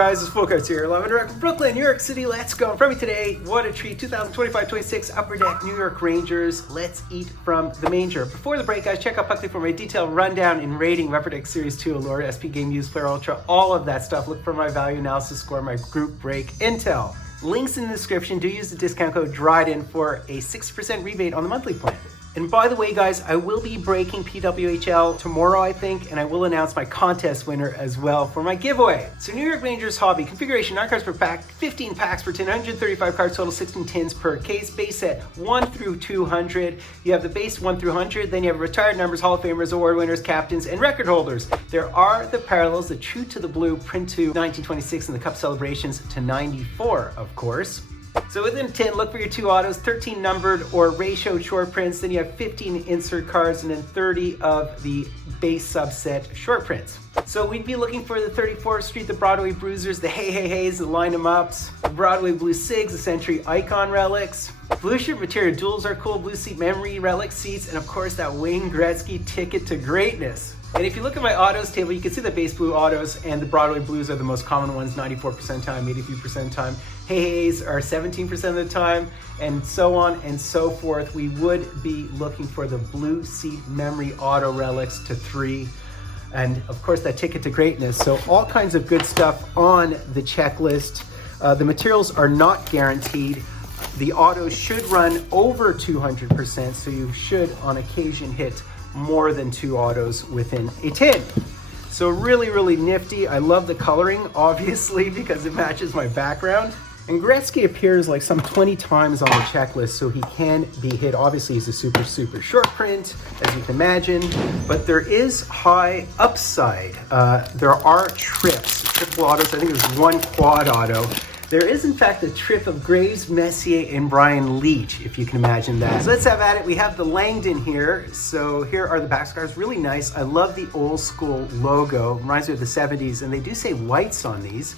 guys? It's Fultoncards here, live and direct from Brooklyn, New York City. Let's go. And for me today, what a treat. 2025-26 Upper Deck New York Rangers. Let's eat from the manger. Before the break, guys, check out Puckly for my detailed rundown and rating of Upper Deck Series 2 Allure, SP Game Use, Player Ultra, all of that stuff. Look for my value analysis score, my group break intel. Links in the description. Do use the discount code DRYDEN for a 60% rebate on the monthly plan. And by the way, guys, I will be breaking PWHL tomorrow, I think, and I will announce my contest winner as well for my giveaway. So New York Rangers hobby, configuration, 9 cards per pack, 15 packs per tin, 135 cards total, 16 tins per case, base set 1 through 200. You have the base 1 through 100, then you have retired numbers, Hall of Famers, award winners, captains, and record holders. There are the parallels, the true to the blue, print to 1926, and the cup celebrations to 94, of course. So within a tin, look for your 2 autos, 13 numbered or ratioed short prints, then you have 15 insert cards, and then 30 of the base subset short prints. So we'd be looking for the 34th Street, the Broadway Bruisers, the Hey Hey Heys, the Line 'em Ups, the Broadway Blue Sigs, the Century Icon relics. Blue shirt material duels are cool, blue seat memory relic seats, and of course that Wayne Gretzky ticket to greatness. And if you look at my autos table, you can see the base blue autos and the Broadway blues are the most common ones, 94% time, 83% time. Hey-Heys are 17% of the time, and so on and so forth. We would be looking for the blue seat memory auto relics to 3. And of course that ticket to greatness. So all kinds of good stuff on the checklist. The materials are not guaranteed. The autos should run over 200%, so you should on occasion hit more than 2 autos within a tin. So really, really nifty. I love the coloring, obviously, because it matches my background. And Gretzky appears like some 20 times on the checklist, so he can be hit. Obviously, he's a super, super short print, as you can imagine, but there is high upside. There are trips, triple autos. I think there's 1 quad auto. There is, in fact, a trip of Graves, Messier, and Brian Leetch, if you can imagine that. So let's have at it. We have the Langdon here. So here are the back cards. Really nice. I love the old school logo. Reminds me of the 70s, and they do say whites on these.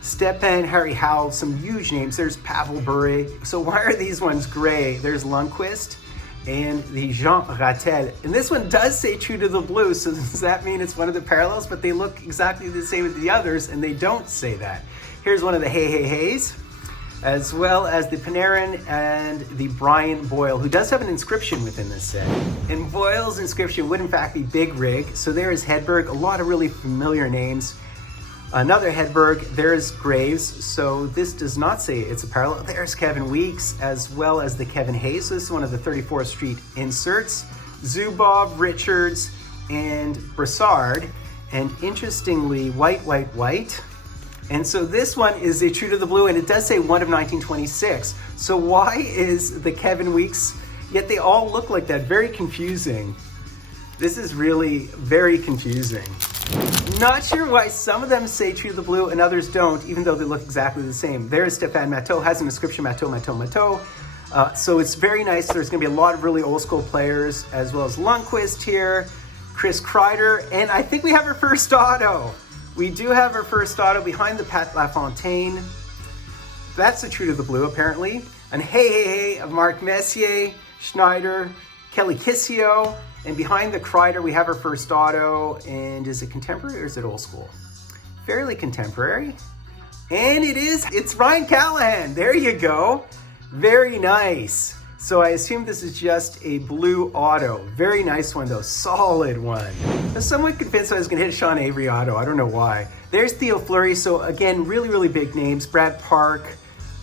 Stepan, Harry Howell, some huge names. There's Pavel Bure. So why are these ones gray? There's Lundqvist and the Jean Rattel. And this one does say true to the blue, so does that mean it's one of the parallels? But they look exactly the same as the others, and they don't say that. Here's one of the Hey Hey Heys, as well as the Panarin and the Brian Boyle, who does have an inscription within this set. And Boyle's inscription would in fact be Big Rig. So there is Hedberg, a lot of really familiar names. Another Hedberg, there's Graves. So this does not say it's a parallel. There's Kevin Weeks, as well as the Kevin Hayes. So this is one of the 34th Street inserts. Zubov, Richards, and Brassard. And interestingly, white, white, white. And so this one is a true to the blue, and it does say 1 of 1926. So why is the Kevin Weeks, yet they all look like that? Very confusing. This is really very confusing. Not sure why some of them say true to the blue and others don't, even though they look exactly the same. There's Stefan Matteau, has an inscription, Matteau, Matteau, Matteau. So it's very nice. There's gonna be a lot of really old school players, as well as Lundqvist here, Chris Kreider, and I think we have our first auto. We do have our first auto behind the Pat LaFontaine. That's a true to the blue, apparently. And Hey Hey Hey of Mark Messier, Schneider, Kelly Kissio. And behind the Kreider, we have our first auto. And is it contemporary or is it old school? Fairly contemporary. And it is, it's Ryan Callahan. There you go. Very nice. So I assume this is just a blue auto. Very nice one though, solid one. I was somewhat convinced I was gonna hit a Sean Avery auto, I don't know why. There's Theo Fleury, so again, really, really big names. Brad Park,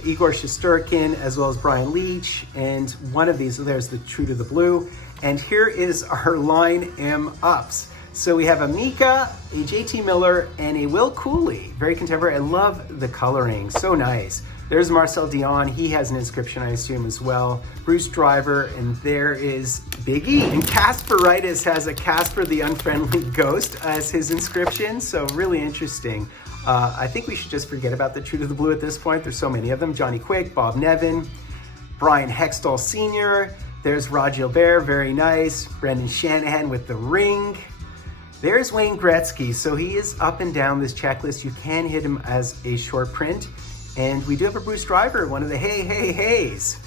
Igor Shesterkin, as well as Brian Leetch, and one of these, there's the true to the blue. And here is our Line 'em Ups. So we have a Mika, a JT Miller, and a Will Cooley. Very contemporary, I love the coloring, so nice. There's Marcel Dion, he has an inscription, I assume, as well. Bruce Driver, and there is Big E. And Kasperitis has a Casper the Unfriendly Ghost as his inscription, so really interesting. I think we should just forget about the true to the blue at this point. There's so many of them. Johnny Quick, Bob Nevin, Brian Hextall Sr., there's Rod Gilbert, very nice. Brendan Shanahan with the ring. There's Wayne Gretzky, so he is up and down this checklist. You can hit him as a short print. And we do have a Bruce Driver, one of the Hey Hey Heys,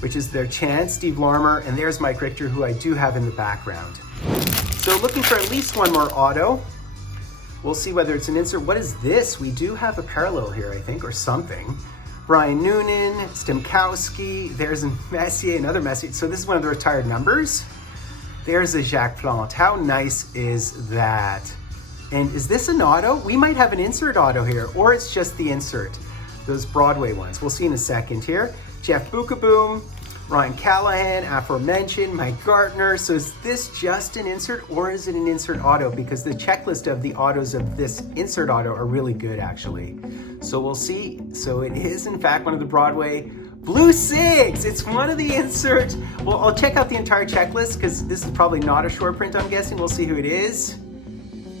which is their chance. Steve Larmer, and there's Mike Richter, who I do have in the background. So looking for at least one more auto. We'll see whether it's an insert. What is this? We do have a parallel here, I think, or something. Brian Noonan, Stemkowski, there's a Messier, another Messier. So this is one of the retired numbers. There's a Jacques Plante. How nice is that? And is this an auto? We might have an insert auto here, or it's just the insert, those Broadway ones. We'll see in a second here. Jeff Bookaboom, Ryan Callahan, aforementioned, Mike Gartner. So is this just an insert, or is it an insert auto? Because the checklist of the autos of this insert auto are really good, actually. So we'll see. So it is, in fact, one of the Broadway Blue Sigs. It's one of the inserts. Well, I'll check out the entire checklist because this is probably not a short print, I'm guessing. We'll see who it is.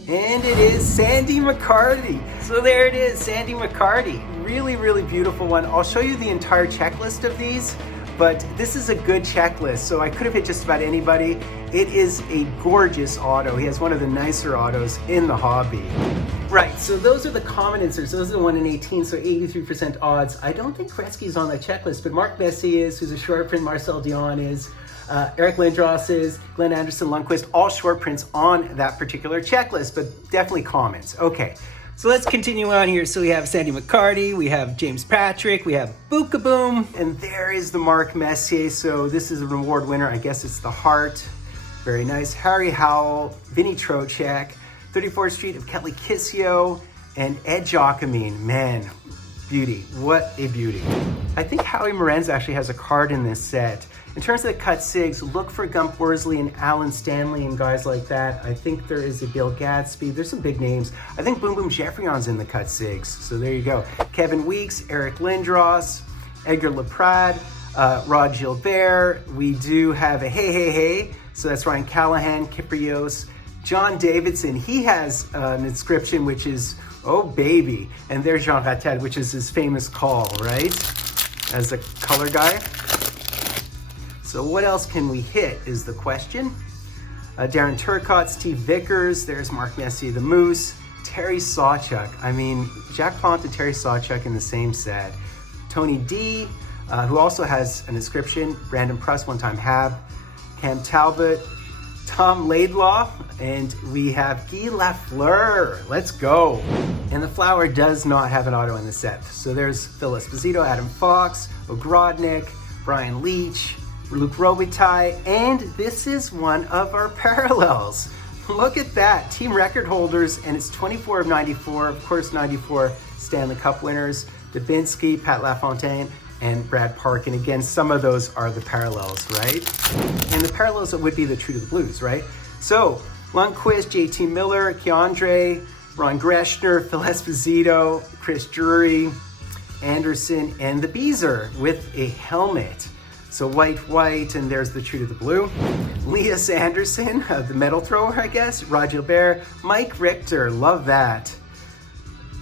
And it is Sandy McCarty. So there it is, Sandy McCarty. Really, really beautiful one. I'll show you the entire checklist of these, but this is a good checklist. So I could have hit just about anybody. It is a gorgeous auto. He has one of the nicer autos in the hobby. Right, so those are the common inserts. Those are the 1 in 18, so 83% odds. I don't think Gretzky's on that checklist, but Mark Messier is, who's a short print, Marcel Dion is, Eric Lindros is, Glenn Anderson Lundqvist, all short prints on that particular checklist, but definitely comments. Okay, so let's continue on here. So we have Sandy McCarty, we have James Patrick, we have Bookaboom, and there is the Mark Messier. So this is an award winner. I guess it's the Heart. Very nice. Harry Howell, Vinny Trocheck, 34th Street of Kelly Kissio, and Ed Jacquemin. Man, beauty. What a beauty. I think Howie Morenz actually has a card in this set. In terms of the cut sigs, look for Gump Worsley and Alan Stanley and guys like that. I think there is a Bill Gadsby. There's some big names. I think Boom Boom Geoffrion's in the cut sigs. So there you go. Kevin Weeks, Eric Lindros, Edgar Laprade, Rod Gilbert. We do have a Hey Hey Hey. So that's Ryan Callahan, Kyprios. John Davidson, he has an inscription which is, oh baby. And there's Jean Rattel, which is his famous call, right? As a color guy. So what else can we hit is the question. Darren Turcotte, Steve Vickers, there's Mark Messier, the Moose, Terry Sawchuk. I mean, Jack Plante and Terry Sawchuk in the same set. Tony D, who also has an inscription, Brandon Pruss, one-time Hab, Cam Talbot, Tom Laidlaw, and we have Guy Lafleur. Let's go. And the Flower does not have an auto in the set. So there's Phil Esposito, Adam Fox, Ogrodnik, Brian Leach, Luke Robitaille, and this is one of our parallels. Look at that, team record holders, and it's 24 of 94, of course 94 Stanley Cup winners, Dubinsky, Pat LaFontaine, and Brad Park, and again, some of those are the parallels, right? And the parallels would be the True to the Blues, right? So, Lundqvist, JT Miller, Keandre, Ron Greschner, Phil Esposito, Chris Drury, Anderson, and the Beezer with a helmet. So white, and there's the True to the Blue. Leah Sanderson, the medal thrower, I guess. Rod Gilbert, Mike Richter, love that.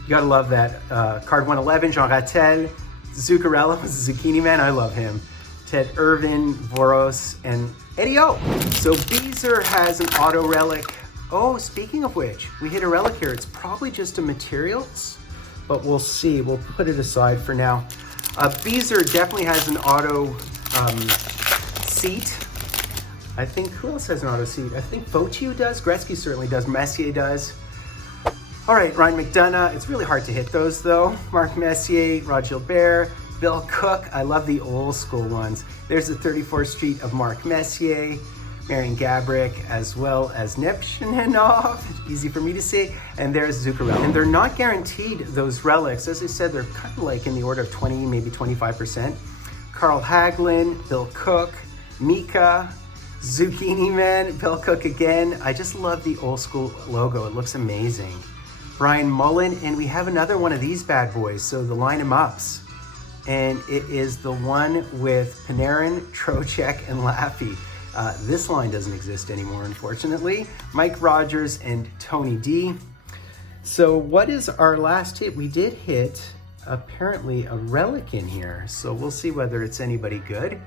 You gotta love that. Card 111, Jean Rattel, Zuccarello, Zucchini Man, I love him. Ted Irvin, Voros, and Eddie O. So Beezer has an auto relic. Oh, speaking of which, we hit a relic here. It's probably just a materials, but we'll see. We'll put it aside for now. Beezer definitely has an auto seat. I think, who else has an auto seat? I think Fautiu does, Gretzky certainly does, Messier does. All right, Ryan McDonough, it's really hard to hit those though. Mark Messier, Rod Gilbert, Bill Cook, I love the old school ones. There's the 34th Street of Mark Messier, Marian Gabrick, as well as Nepshinov, easy for me to say, and there's Zuccarello. And they're not guaranteed, those relics. As I said, they're kind of like in the order of 20, maybe 25%. Carl Hagelin, Bill Cook, Mika, Zucchini Man, Bill Cook again. I just love the old school logo. It looks amazing. Brian Mullen, and we have another one of these bad boys, so the line 'em ups. And it is the one with Panarin, Trocheck, and Laffy. This line doesn't exist anymore, unfortunately. Mike Rogers and Tony D. So what is our last hit? We did hit apparently a relic in here, so we'll see whether it's anybody good.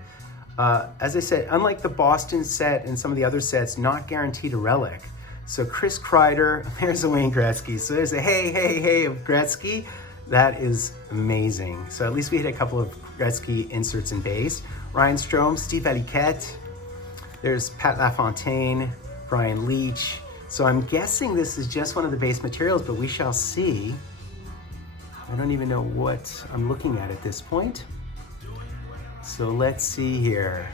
As I said, unlike the Boston set and some of the other sets, not guaranteed a relic. So Chris Kreider, there's a Wayne Gretzky. So there's a hey of Gretzky. That is amazing. So at least we hit a couple of Gretzky inserts in base. Ryan Strome, Steve Aliquette. There's Pat LaFontaine, Brian Leach, So I'm guessing this is just one of the base materials, but we shall see. I don't even know what I'm looking at this point. So let's see here.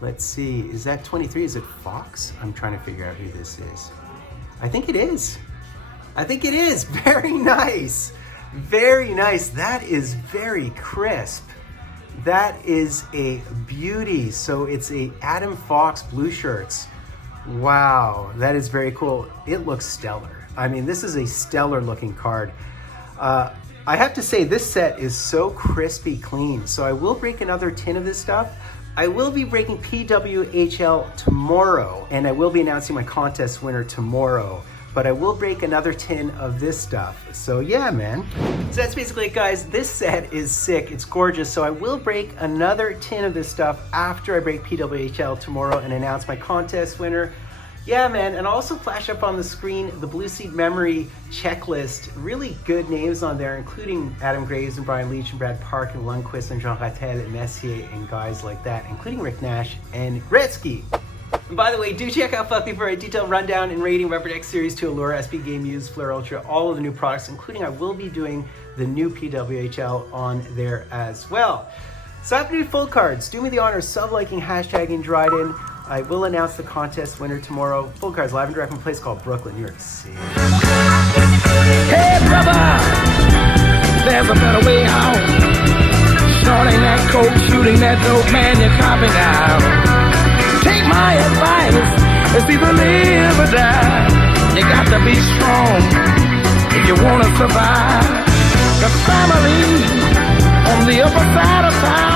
Let's see, is that 23? Is it Fox? I'm trying to figure out who this is. I think it is. I think it is. Very nice. Very nice. That is very crisp. That is a beauty. So it's a Adam Fox blue shirts. Wow, that is very cool. It looks stellar. I mean, this is a stellar looking card. I have to say this set is so crispy clean. So I will break another tin of this stuff. I will be breaking PWHL tomorrow, and I will be announcing my contest winner tomorrow, but I will break another tin of this stuff. So yeah, man. So that's basically it, guys. This set is sick. It's gorgeous. So I will break another tin of this stuff after I break PWHL tomorrow and announce my contest winner. Yeah, man, and also flash up on the screen the Blue Seed Memory checklist. Really good names on there, including Adam Graves and Brian Leach and Brad Park and Lundqvist and Jean Rattel and Messier and guys like that, including Rick Nash and Gretzky. And by the way, do check out Fuckley for a detailed rundown and rating Rubber Deck Series 2 Allure, SB Game Used, Flare Ultra, all of the new products, including I will be doing the new PWHL on there as well. So after you do Fultoncards, do me the honor of sub-liking, hashtagging Dryden. I will announce the contest winner tomorrow. Fultoncards live and direct from a place called Brooklyn, New York City. Hey brother, there's a better way out. Snorting that coke, shooting that dope, man, you're copping out. Take my advice, it's either live or die. You got to be strong if you want to survive. The family on the upper side of town